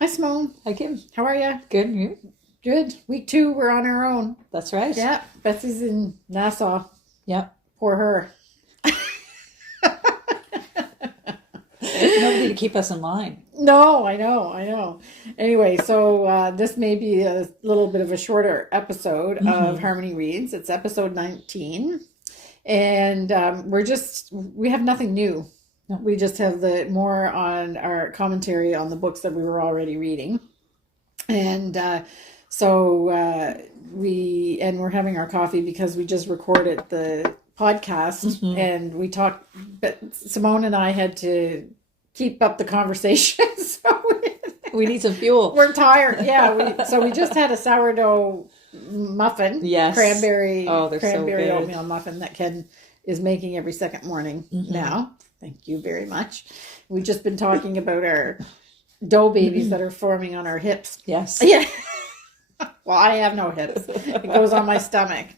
Hi, Simone. Hi, Kim. How are you? Good, and you? Good. Week 2, we're on our own. That's right. Yeah, Betsy's in Nassau. Yep. Poor her. Nobody to keep us in line. No, I know. Anyway, so this may be a little bit of a shorter episode of Harmony Reads. It's episode 19. And we have nothing new. No. We just have more on our commentary on the books that we were already reading. And we're having our coffee because we just recorded the podcast and we talked, but Simone and I had to keep up the conversation. So we need some fuel. We're tired. Yeah. So we just had a sourdough muffin. Yes. Cranberry so good. oatmeal muffin that Ken is making every second morning now. Thank you very much. We've just been talking about our dough babies that are forming on our hips. Yes. Yeah. Well, I have no hips. It goes on my stomach.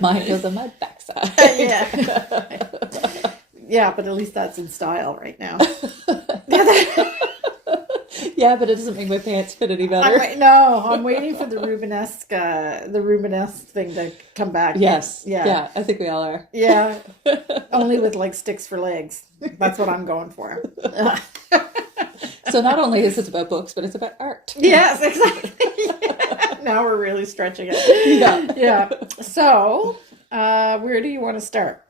Mine goes on my backside. Yeah. Yeah, but at least that's in style right now. Yeah, but it doesn't make my pants fit any better. I'm waiting for the Rubenesque thing to come back. Yes. Yeah. I think we all are. Yeah. Only with like sticks for legs. That's what I'm going for. So not only is it about books, but it's about art. Yes, exactly. Yeah. Now we're really stretching it. Yeah. So, where do you want to start?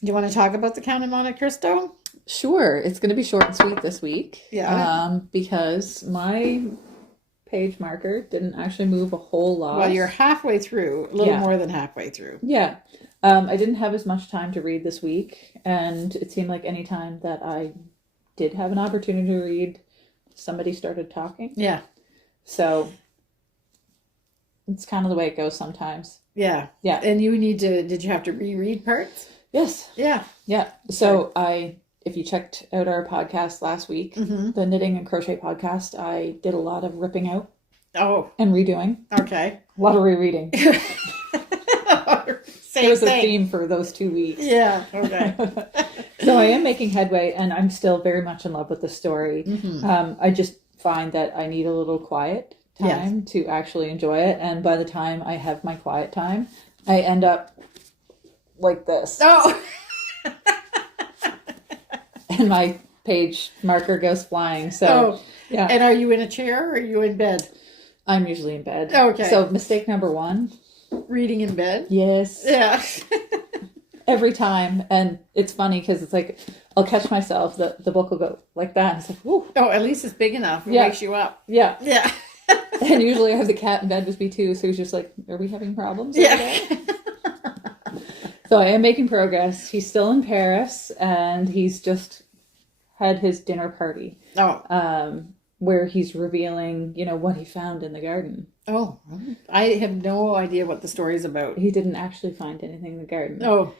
Do you want to talk about the Count of Monte Cristo? Sure. It's going to be short and sweet this week. Yeah. Because my page marker didn't actually move a whole lot. Well, you're halfway through, a little more than halfway through. Yeah. I didn't have as much time to read this week, and it seemed like any time that I did have an opportunity to read, somebody started talking. Yeah. So it's kind of the way it goes sometimes. Yeah. Yeah. And did you have to reread parts? Yes. Yeah. Yeah. So if you checked out our podcast last week, the Knitting and Crochet podcast, I did a lot of ripping out. Oh. And redoing. Okay. A lot of rereading. There was a theme for those 2 weeks. Yeah. Okay. So I am making headway, and I'm still very much in love with the story. I just find that I need a little quiet time to actually enjoy it. And by the time I have my quiet time, I end up like this. Oh. And my page marker goes flying. So, yeah. And are you in a chair or are you in bed? I'm usually in bed. Okay. So mistake number 1. Reading in bed? Yes. Yeah. Every time. And it's funny because it's like, I'll catch myself, the book will go like that. And it's like, whoo. Oh, at least it's big enough. It wakes you up. Yeah. Yeah. And usually I have the cat in bed with me too. So he's just like, are we having problems? Yeah. So I am making progress. He's still in Paris, and he's just had his dinner party. Oh. Where he's revealing, what he found in the garden. Oh. I have no idea what the story's about. He didn't actually find anything in the garden. Oh.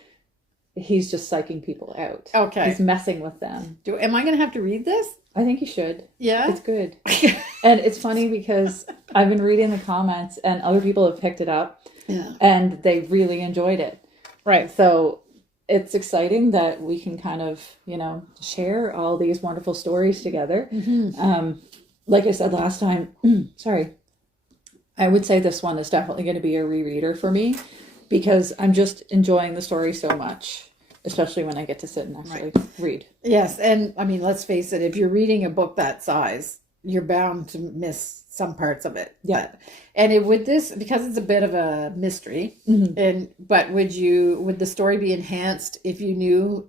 He's just psyching people out. Okay. He's messing with them. Am I going to have to read this? I think you should. Yeah? It's good. And it's funny because I've been reading the comments, and other people have picked it up. Yeah. And they really enjoyed it. Right. So it's exciting that we can kind of, share all these wonderful stories together. Like I said last time, sorry, I would say this one is definitely going to be a rereader for me because I'm just enjoying the story so much, especially when I get to sit and actually read. Yes. And I mean, let's face it, if you're reading a book that size, you're bound to miss some parts of it. Yeah. Because it's a bit of a mystery, but would the story be enhanced if you knew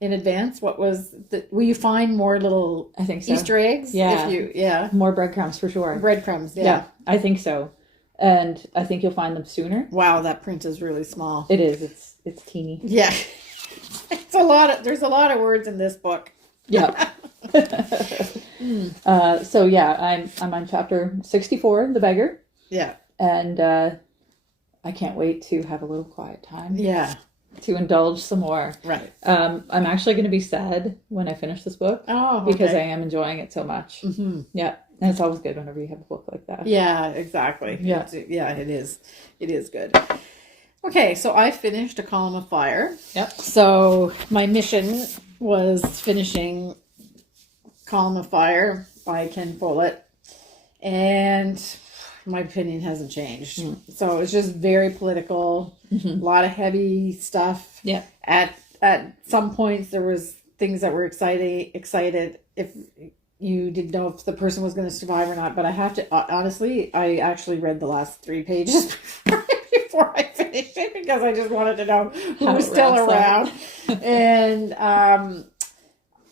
in advance will you find more little I think so. Easter eggs? Yeah. More breadcrumbs for sure. Breadcrumbs, yeah. Yeah, I think so. And I think you'll find them sooner. Wow, that print is really small. It is. It's teeny. Yeah. There's a lot of words in this book. Yeah. So yeah, I'm on chapter 64, The Beggar. Yeah. And I can't wait to have a little quiet time. Yeah. To indulge some more. Right. I'm actually going to be sad when I finish this book. Oh, okay. Because I am enjoying it so much. Yeah. And it's always good whenever you have a book like that. Yeah, exactly. Yeah. It is. It is good. Okay, so I finished A Column of Fire. Yep. So my mission was finishing Column of Fire by Ken Follett. And my opinion hasn't changed. So it's just very political, a lot of heavy stuff. Yeah. At some points there was things that were excited if you didn't know if the person was going to survive or not. But I have to, honestly, I actually read the last 3 pages before I finished it because I just wanted to know who was still around. And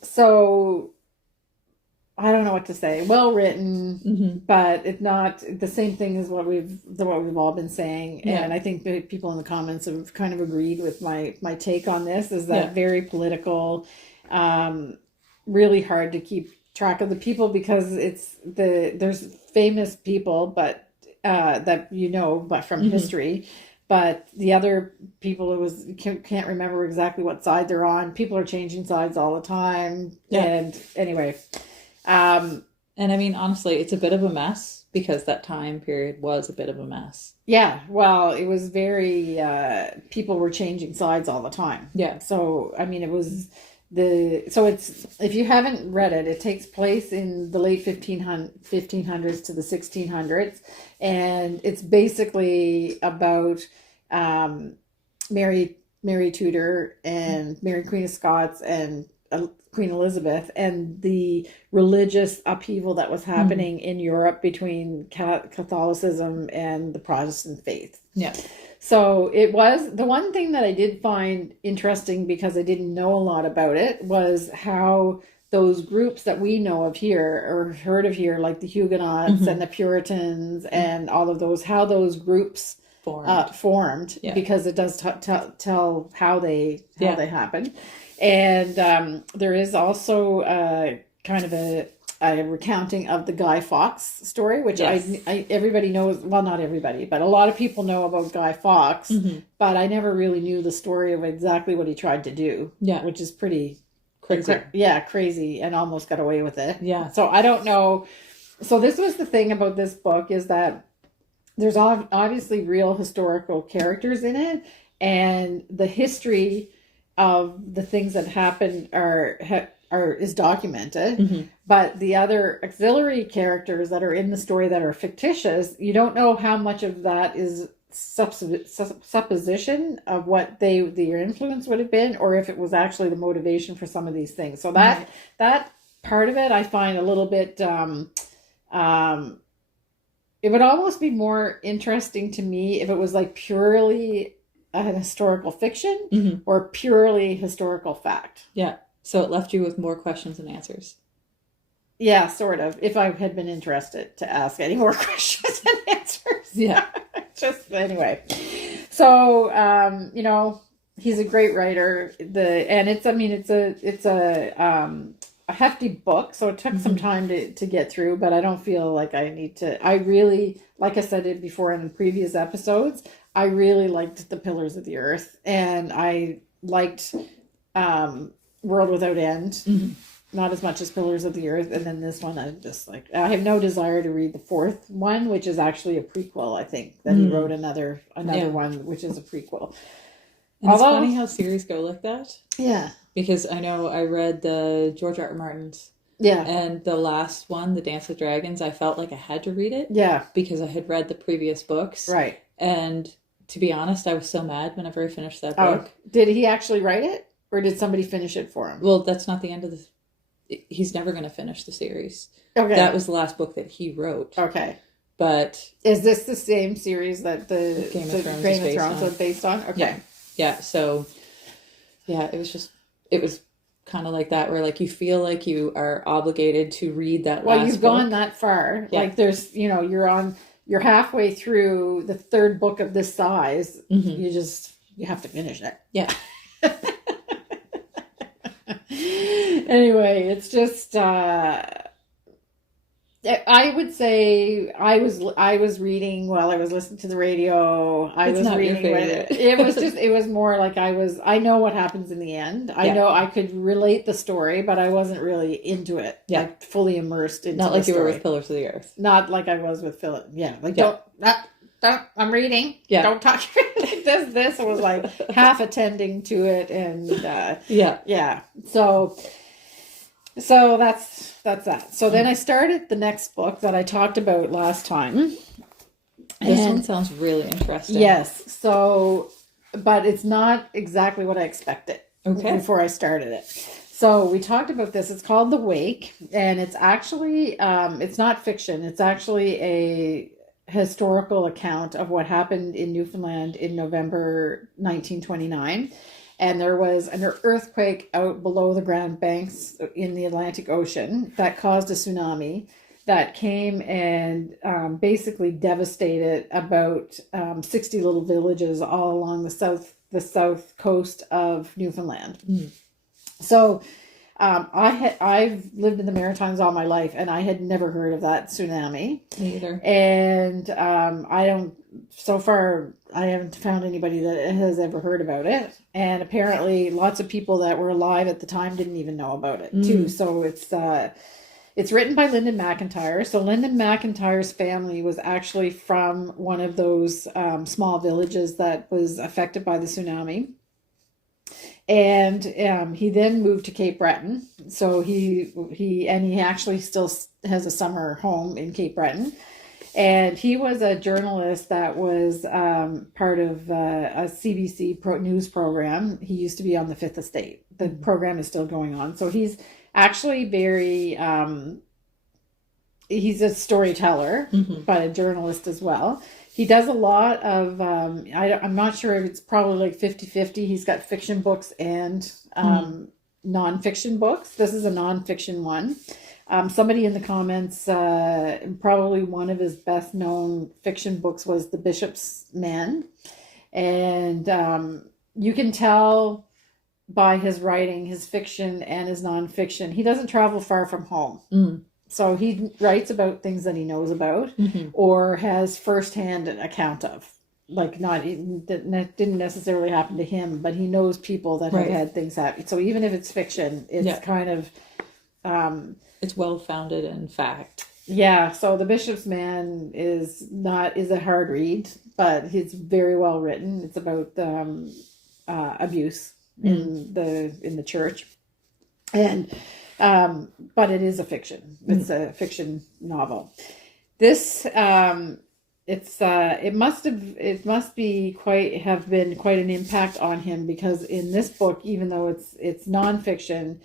so I don't know what to say. Well written, but it's not the same thing as what we've all been saying. Yeah. And I think the people in the comments have kind of agreed with my take on this. Is that very political, really hard to keep track of the people because there's famous people, but that but from history. But the other people, can't remember exactly what side they're on. People are changing sides all the time. Yeah. And anyway. And I mean, honestly, it's a bit of a mess because that time period was a bit of a mess. Yeah. Well, it was very, people were changing sides all the time. Yeah. So, I mean, it was it's, if you haven't read it, it takes place in the late 1500s to the 1600s. And it's basically about, Mary Tudor and Mary Queen of Scots and Queen Elizabeth and the religious upheaval that was happening in Europe between Catholicism and the Protestant faith. Yeah. So it was the one thing that I did find interesting because I didn't know a lot about it was how those groups that we know of here or heard of here, like the Huguenots and the Puritans and all of those, how those groups formed because it does tell how they happened. And there is also kind of a recounting of the Guy Fawkes story, which everybody knows. Well, not everybody, but a lot of people know about Guy Fawkes. But I never really knew the story of exactly what he tried to do. Yeah, which is pretty crazy. Crazy, and almost got away with it. Yeah. So I don't know. So this was the thing about this book is that there's obviously real historical characters in it, and the history of the things that happened is documented, but the other auxiliary characters that are in the story that are fictitious, you don't know how much of that is supposition of what their influence would have been, or if it was actually the motivation for some of these things. So that part of it I find a little bit it would almost be more interesting to me if it was like purely an historical fiction or purely historical fact. Yeah. So it left you with more questions than answers. Yeah, sort of. If I had been interested to ask any more questions and answers. Yeah. Just anyway. So, he's a great writer. It's a hefty book, so it took some time to get through, but I don't feel like I need to. I really, like I said it before in previous episodes, I really liked The Pillars of the Earth, and I liked World Without End, not as much as Pillars of the Earth, and then this one I have no desire to read the fourth one, which is actually a prequel, I think, that he wrote another one, which is a prequel. And it's funny how series go like that. Yeah. Because I know I read the George R. R. Martin's. Yeah. And the last one, The Dance with Dragons, I felt like I had to read it. Yeah. Because I had read the previous books. Right. And to be honest, I was so mad whenever I finished that book. Did he actually write it? Or did somebody finish it for him? Well, that's not the end of he's never going to finish the series. Okay. That was the last book that he wrote. Okay. But is this the same series that the Game of Thrones was based on? Okay. Yeah. Yeah. So, yeah, it was kind of like that where like you feel like you are obligated to read that last book. Well, you've gone that far. Yeah. Like there's, you're halfway through the third book of this size. You have to finish it. Yeah. Anyway, it's just I would say I was reading while I was listening to the radio. It was more like I know what happens in the end. I know I could relate the story, but I wasn't really into it. Yeah. Like fully immersed into Not like you were with Pillars of the Earth. Not like I was with Philip. Yeah. Like don't I'm reading. Yeah. Don't talk like this. I was like half attending to it and yeah. So So that's that. So then I started the next book that I talked about last time. This one sounds really interesting. Yes. So, but it's not exactly what I expected before I started it. So we talked about this. It's called The Wake, and it's actually, it's not fiction. It's actually a historical account of what happened in Newfoundland in November 1929. And there was an earthquake out below the Grand Banks in the Atlantic Ocean that caused a tsunami that came and basically devastated about 60 little villages all along the south coast of Newfoundland. So I've lived in the Maritimes all my life, and I had never heard of that tsunami. Me either. And so far I haven't found anybody that has ever heard about it. And apparently lots of people that were alive at the time didn't even know about it too. So it's written by Linden MacIntyre. So Linden MacIntyre's family was actually from one of those small villages that was affected by the tsunami. And he then moved to Cape Breton. So he actually still has a summer home in Cape Breton. And he was a journalist that was part of a CBC news program. He used to be on the Fifth Estate. The program is still going on. So he's actually very, he's a storyteller, but a journalist as well. He does a lot of, I'm not sure if it's probably like 50-50. He's got fiction books and nonfiction books. This is a nonfiction one. Somebody in the comments, probably one of his best known fiction books was The Bishop's Men. And you can tell by his writing, his fiction and his nonfiction, he doesn't travel far from home. So he writes about things that he knows about or has firsthand account of. Like that didn't necessarily happen to him, but he knows people that have had things happen. So even if it's fiction, it's kind of... it's well-founded in fact. Yeah, so The Bishop's Man is a hard read, but it's very well written. It's about abuse in the church. And but it is a fiction. It's a fiction novel. This it must have been quite an impact on him, because in this book, even though it's nonfiction,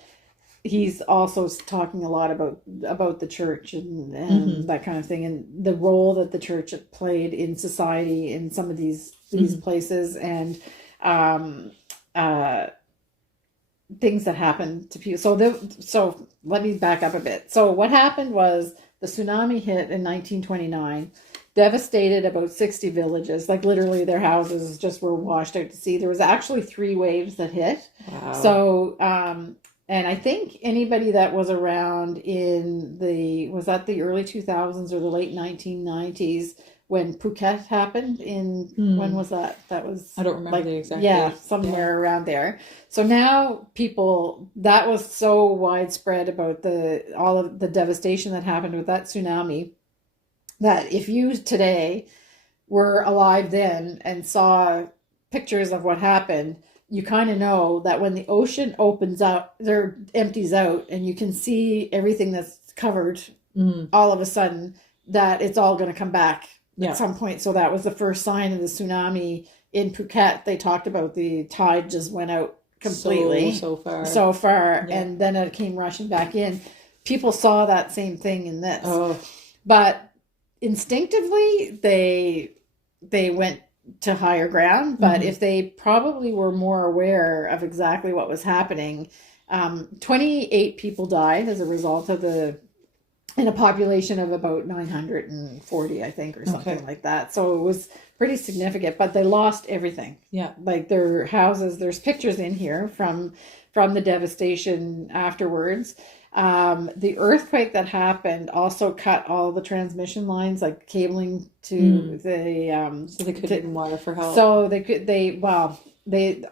he's also talking a lot about the church and that kind of thing, and the role that the church played in society in some of these places, and things that happened to people. So let me back up a bit. So what happened was the tsunami hit in 1929, devastated about 60 villages. Like literally their houses just were washed out to sea. There was actually 3 waves that hit. Wow. So, and I think anybody that was around was that the early 2000s or the late 1990s when Phuket happened when was that? That was... I don't remember the exact date. Somewhere around there. So now that was so widespread about all of the devastation that happened with that tsunami, that if you today were alive then and saw pictures of what happened, you kind of know that when the ocean opens up, empties out, and you can see everything that's covered all of a sudden, that it's all going to come back at some point. So that was the first sign of the tsunami in Phuket. They talked about the tide just went out completely. So far. Yeah. And then it came rushing back in. People saw that same thing in this. Oh. But instinctively, they went to higher ground, but if they probably were more aware of exactly what was happening, 28 people died as a result of in a population of about 940, I think, or something like that. So it was pretty significant, but they lost everything. Yeah. Like their houses, there's pictures in here from the devastation afterwards. The earthquake that happened also cut all the transmission lines, like cabling to so they couldn't even water for help. So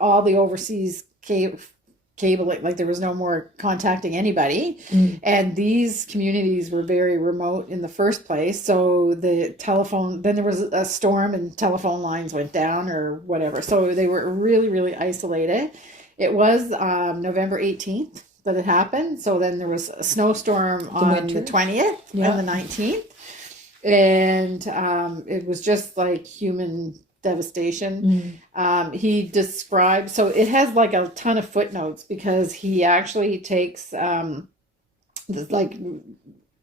all the overseas cable, like there was no more contacting anybody. And these communities were very remote in the first place. So then there was a storm and telephone lines went down or whatever. So they were really, really isolated. It was November 18th that it happened. So then there was a snowstorm on the 20th and the 19th. And it was just like human devastation. He described, so it has like a ton of footnotes because he actually takes like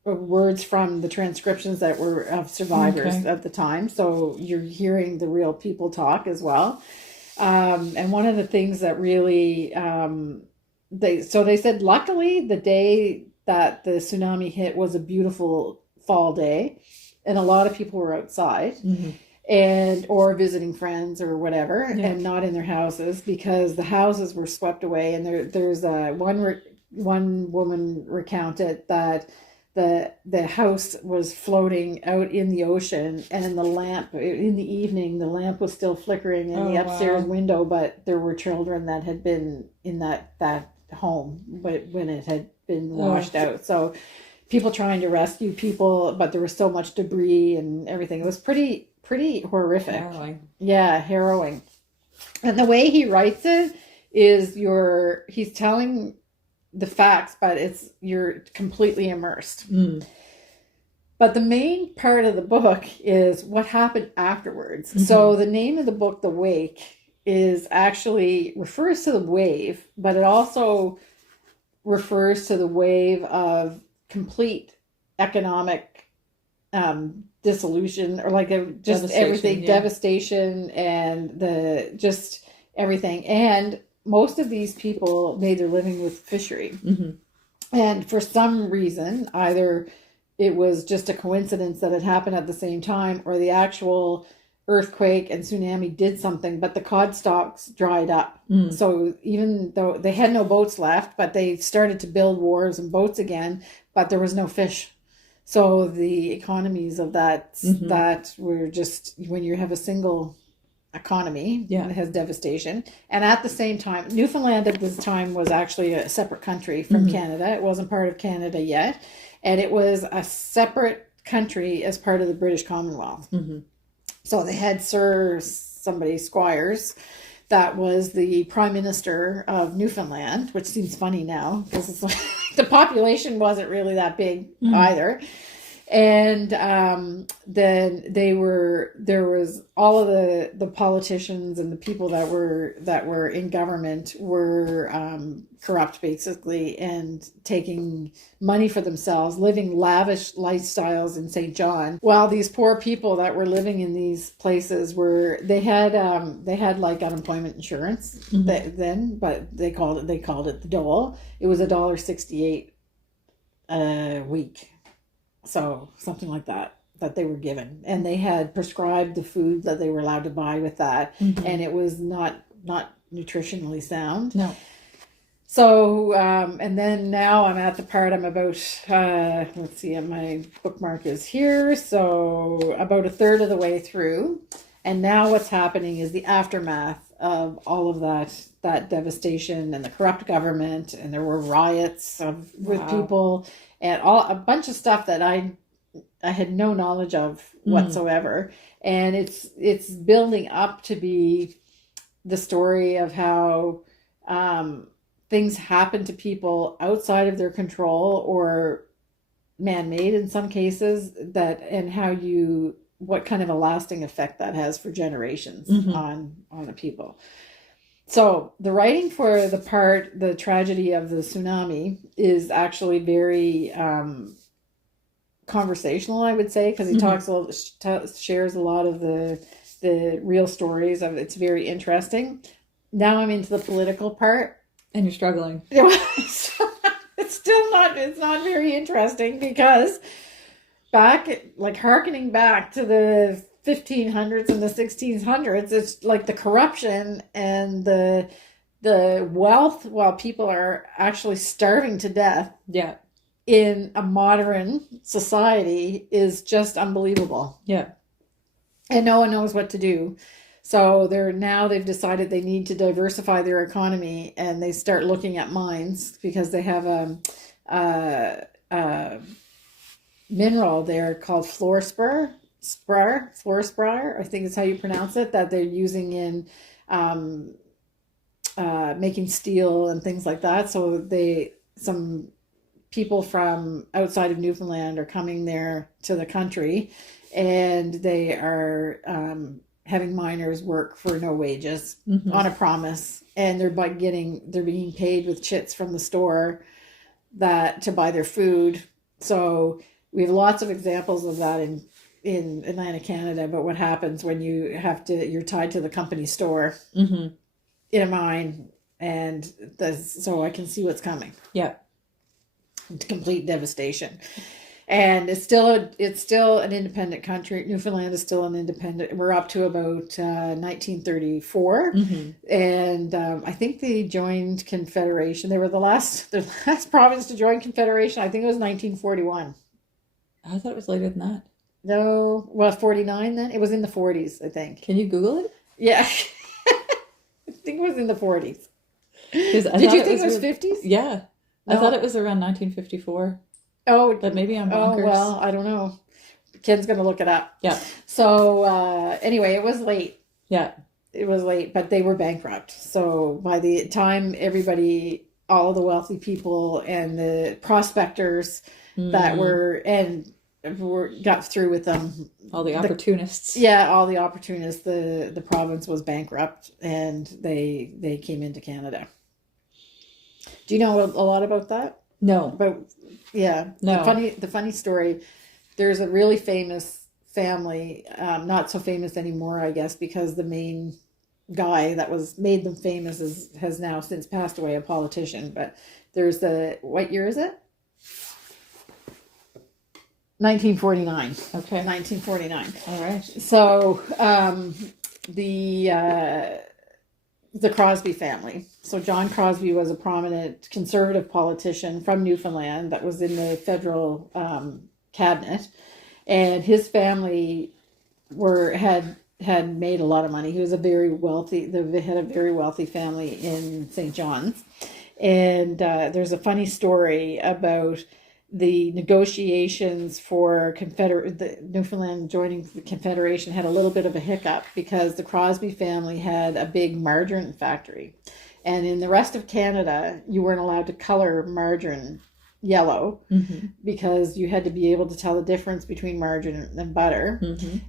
words from the transcriptions that were of survivors at the time. So you're hearing the real people talk as well. And one of the things that really, they said, luckily the day that the tsunami hit was a beautiful fall day, and a lot of people were outside and or visiting friends or whatever, and not in their houses because the houses were swept away. And there's one woman recounted that the house was floating out in the ocean, and the lamp in the evening, the lamp was still flickering in the upstairs window, but there were children that had been in that home but when it had been washed out. So people trying to rescue people, but there was so much debris and everything. It was pretty horrific. Harrowing. And the way he writes it is he's telling the facts, but you're completely immersed. But the main part of the book is what happened afterwards. So the name of the book, The Wake, is actually refers to the wave, but it also refers to the wave of complete economic dissolution, or like devastation, and just everything. And most of these people made their living with fishery. And for some reason, either it was just a coincidence that it happened at the same time, or the actual earthquake and tsunami did something, but the cod stocks dried up. So even though they had no boats left, but they started to build wharves and boats again, but there was no fish. So the economies of that were just, when you have a single economy, it has devastation. And at the same time, Newfoundland at this time was actually a separate country from Canada. It wasn't part of Canada yet, and it was a separate country as part of the British Commonwealth. So they had Squires, that was the Prime Minister of Newfoundland, which seems funny now because it's like the population wasn't really that big either. And then there was all of the politicians and the people that were in government were corrupt, basically, and taking money for themselves, living lavish lifestyles in St. John, while these poor people that were living in these places they had like unemployment insurance then, but they called it the dole. It was $1.68 a week. So something like that they were given, and they had prescribed the food that they were allowed to buy with that, and it was not nutritionally sound. No. So and then now I'm at the part I'm about. Let's see, my bookmark is here. So about a third of the way through, and now what's happening is the aftermath of all of that devastation and the corrupt government, and there were riots with people. And a bunch of stuff that I had no knowledge of whatsoever. And it's building up to be the story of how things happen to people outside of their control or man-made in some cases, and what kind of a lasting effect that has for generations on the people. So the writing for the tragedy of the tsunami is actually very conversational, I would say, because he shares a lot of the real stories of. It's very interesting. Now I'm into the political part, and you're struggling. It's not very interesting because harkening back to the 1500s and the 1600s, it's like the corruption and the wealth, while people are actually starving to death in a modern society, is just unbelievable. And no one knows what to do. So they've decided they need to diversify their economy, and they start looking at mines because they have a mineral there called fluorspar, I think is how you pronounce it, that they're using in making steel and things like that. So some people from outside of Newfoundland are coming there to the country, and they are having miners work for no wages on a promise, and they're being paid with chits from the store to buy their food. So we have lots of examples of that in Atlantic Canada. But what happens when you're tied to the company store in a mine, and so I can see what's coming. Yeah. Complete devastation. And it's still an independent country. Newfoundland is still an independent. We're up to about 1934, and I think they joined Confederation. They were the last province to join Confederation. I think it was 1941. I thought it was later than that. No, well, 49 then. It was in the 40s, I think. Can you Google it? Yeah, I think it was in the 40s. Did you think it was 50s? Yeah, No. I thought it was around 1954. Oh, But maybe I'm bonkers. Oh, well, I don't know. Ken's going to look it up. Yeah. So anyway, it was late. Yeah. It was late, but they were bankrupt. So by the time all of the wealthy people and the prospectors that got through with them. All the opportunists. All the opportunists. The province was bankrupt, and they came into Canada. Do you know a lot about that? No. No. The funny story, there's a really famous family, not so famous anymore, I guess, because the main guy that made them famous has now since passed away, a politician. But there's what year is it? 1949. Okay. 1949. All right. So the Crosby family. So John Crosby was a prominent conservative politician from Newfoundland that was in the federal cabinet, and his family had made a lot of money. He was they had a very wealthy family in St. John's, and there's a funny story about the negotiations for Newfoundland joining the Confederation had a little bit of a hiccup because the Crosby family had a big margarine factory. And in the rest of Canada, you weren't allowed to color margarine yellow because you had to be able to tell the difference between margarine and butter.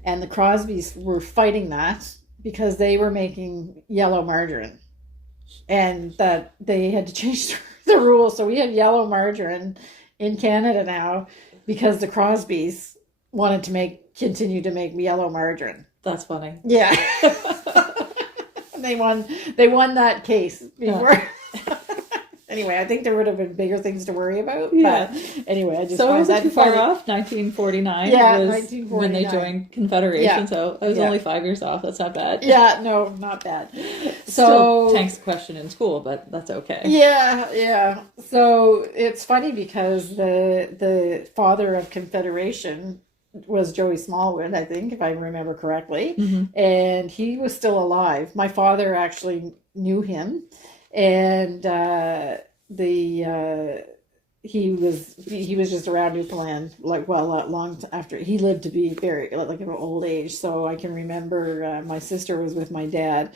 And the Crosbys were fighting that because they were making yellow margarine, and that they had to change the rules. So we have yellow margarine in Canada now because the Crosbys wanted to continue to make yellow margarine. That's funny. Yeah. They won that case before. Yeah. Anyway, I think there would have been bigger things to worry about. Yeah. But anyway, I just so find that too far off. 1949. Yeah, was 1949 when they joined Confederation. Yeah. So I was only 5 years off. That's not bad. Yeah, no, not bad. So tanks question in school, but that's okay. Yeah. So it's funny because the father of Confederation was Joey Smallwood, I think, if I remember correctly, and he was still alive. My father actually knew him, and he was just around Newfoundland long after he lived to be very like an old age. So I can remember my sister was with my dad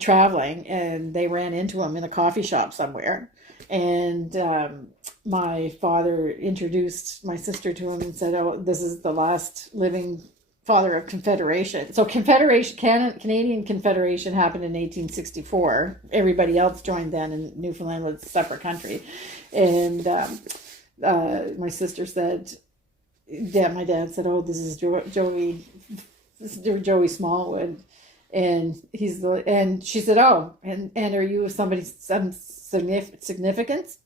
traveling, and they ran into him in a coffee shop somewhere, and my father introduced my sister to him and said, "Oh, this is the last living father of Confederation." So Canadian Confederation happened in 1864. Everybody else joined then, and Newfoundland was a separate country. And my sister said, my dad said, "Oh, this is Joey Smallwood." And and she said, "Oh, and are you some significance?"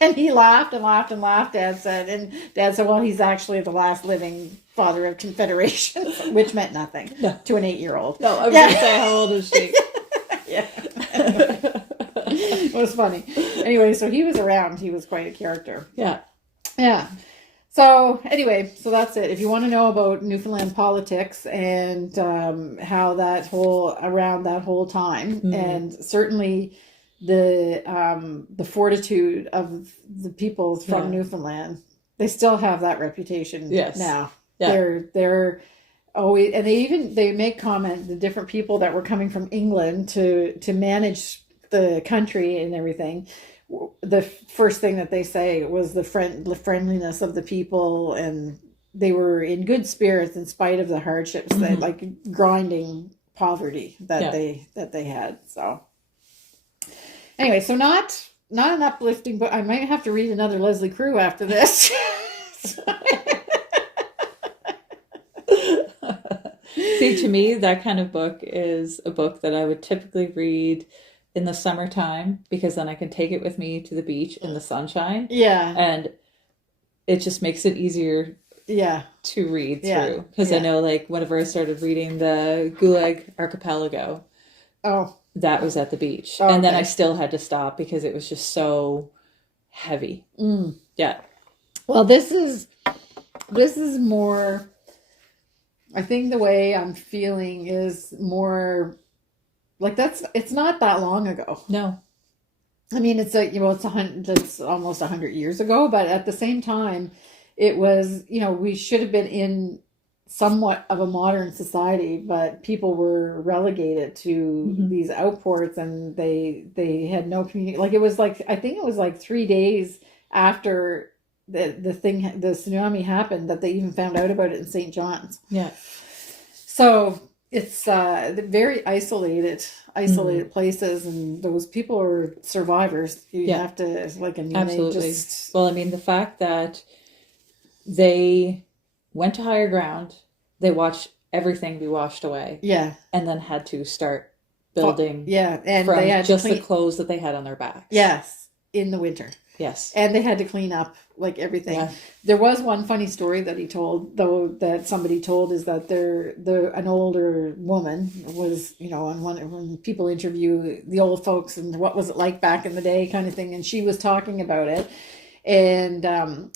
And he laughed and laughed and laughed. Dad said, "Well, he's actually the last living father of Confederation," which meant nothing to an 8-year-old. No, I was going to say, how old is she? Yeah. It was funny. Anyway, so he was around. He was quite a character. Yeah. Yeah. So anyway, so that's it. If you want to know about Newfoundland politics and how around that whole time, and certainly the fortitude of the people from Newfoundland, they still have that reputation now. Yeah. They're always, and they make comment, the different people that were coming from England to manage the country and everything the first thing that they say was the friendliness of the people, and they were in good spirits in spite of the hardships, that like grinding poverty that they had. So anyway, so not an uplifting book. I might have to read another Leslie Crew after this. See, to me, that kind of book is a book that I would typically read in the summertime, because then I can take it with me to the beach in the sunshine. Yeah. And it just makes it easier to read through. Because I know, like, whenever I started reading the Gulag Archipelago, that was at the beach. And then I still had to stop because it was just so heavy. Yeah. Well, this is more, I think the way I'm feeling is more like it's not that long ago. No. I mean, it's almost 100 years ago, but at the same time, it was, we should have been in somewhat of a modern society, but people were relegated to these outports, and they had no community. Like, it was like, I think it was like 3 days after the tsunami happened that they even found out about it in St. John's. Yeah. So it's very isolated places, and those people are survivors. You have to, absolutely. Well, I mean, the fact that they went to higher ground, they watched everything be washed away. Yeah. And then had to start building. And from they had just the clothes that they had on their backs. Yes. In the winter. Yes. And they had to clean up like everything. Yeah. There was one funny story that he told, though, that somebody told, is that an older woman was, when people interview the old folks and what was it like back in the day kind of thing, and she was talking about it, and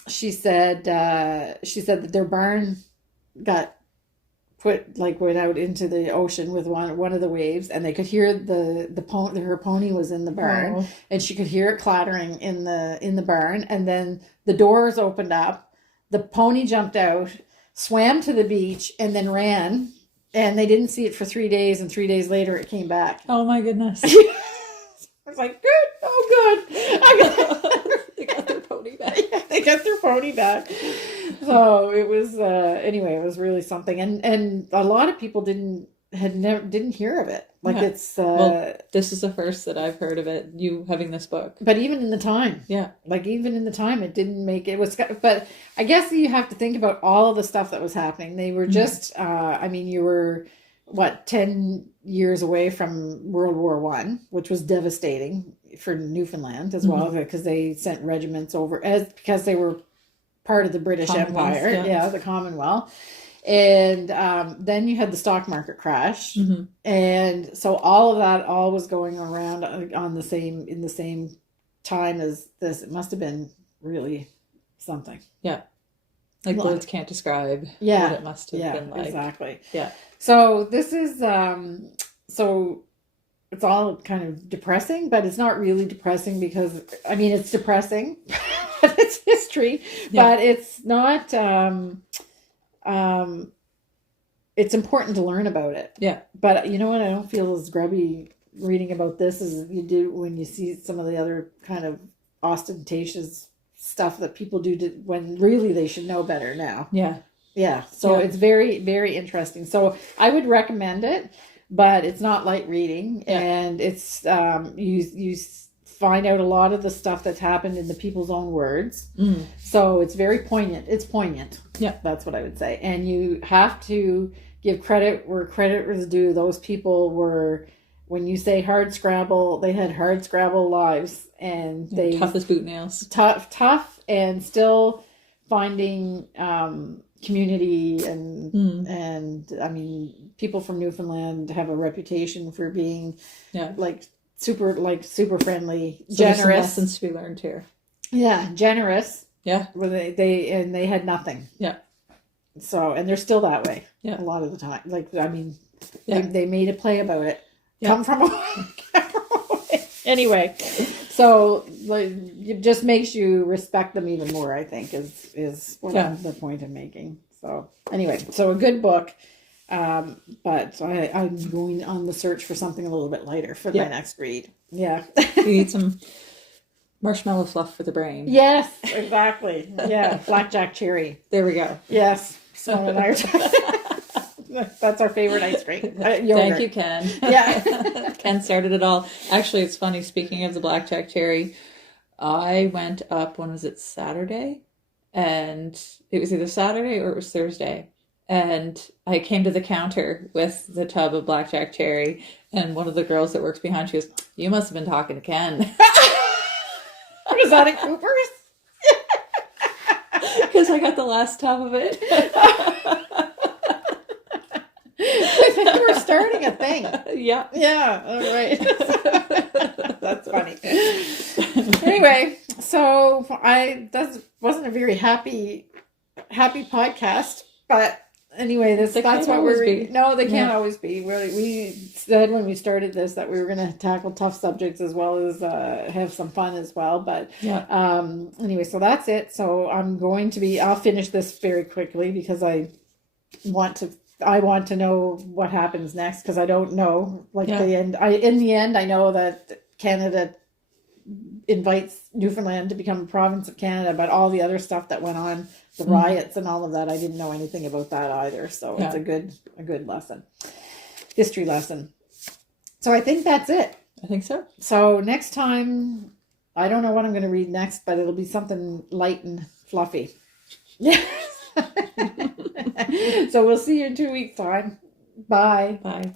she said that their barn got went out into the ocean with one of the waves, and they could hear her pony was in the barn, and she could hear it clattering in the barn, and then the doors opened up, the pony jumped out, swam to the beach, and then ran, and they didn't see it for 3 days, and 3 days later it came back. Oh my goodness. I was like, good. They got their pony back. Yeah, they got their pony back. So it was anyway, it was really something, and a lot of people didn't hear of it. Like, it's well, this is the first that I've heard of it, you having this book. But even in the time, it didn't make it was. But I guess you have to think about all of the stuff that was happening. They were just you were 10 years away from World War I, which was devastating for Newfoundland as well, because they sent regiments over because they were part of the British Empire, the Commonwealth. And then you had the stock market crash, and so all of that was going around in the same time as this. It must have been really something. Yeah, like words can't describe what it must have been like. Exactly. Yeah. So this is so it's all kind of depressing, but it's not really depressing because it's depressing. It's history, but it's not. It's important to learn about it. Yeah. But you know what? I don't feel as grubby reading about this as you do when you see some of the other kind of ostentatious stuff that people do when really they should know better now. Yeah. Yeah. So it's very, very interesting. So I would recommend it, but it's not light reading, and it's you find out a lot of the stuff that's happened in the people's own words. So it's very poignant. It's poignant. Yeah. That's what I would say. And you have to give credit where credit is due. Those people were, when you say hard scrabble, they had hard scrabble lives, and they tough as boot nails. Tough and still finding community and I mean, people from Newfoundland have a reputation for being super friendly, so generous. There's some lessons to be learned here. Yeah, generous. Yeah, where they had nothing. Yeah. So, and they're still that way. Yeah. A lot of the time. They made a play about it. Yeah. Come from away. Anyway, so it just makes you respect them even more, I think, is what the point I'm making. So anyway, so a good book. But I'm going on the search for something a little bit lighter for my next read. Yeah. You need some Marshmallow fluff for the brain. Yes, exactly. Yeah, blackjack cherry. There we go. Yes, Simone and I are talking. That's our favorite ice cream. Yogurt. Thank you, Ken. Yeah. Ken started it all. Actually, it's funny, speaking of the blackjack cherry, I went up, when was it, Saturday? And it was either Saturday or it was Thursday. And I came to the counter with the tub of blackjack cherry, and one of the girls that works behind, she goes, "You must have been talking to Ken." Was that at Cooper's? Because I got the last tub of it. I think you were starting a thing. Yeah. Yeah, all right. That's funny. Anyway, so that wasn't a very happy podcast, but anyway, that's what we're. No, they can't always be. We said when we started this that we were going to tackle tough subjects as well as have some fun as well. But anyway, so that's it. So I'll finish this very quickly because I want to know what happens next, because I don't know. In the end, I know that Canada invites Newfoundland to become a province of Canada, but all the other stuff that went on, the riots and all of that, I didn't know anything about that either. So it's a good lesson, history lesson. So I think that's it. I think so. So next time, I don't know what I'm going to read next, but it'll be something light and fluffy. Yeah. So we'll see you in 2 weeks' time. Bye. Bye.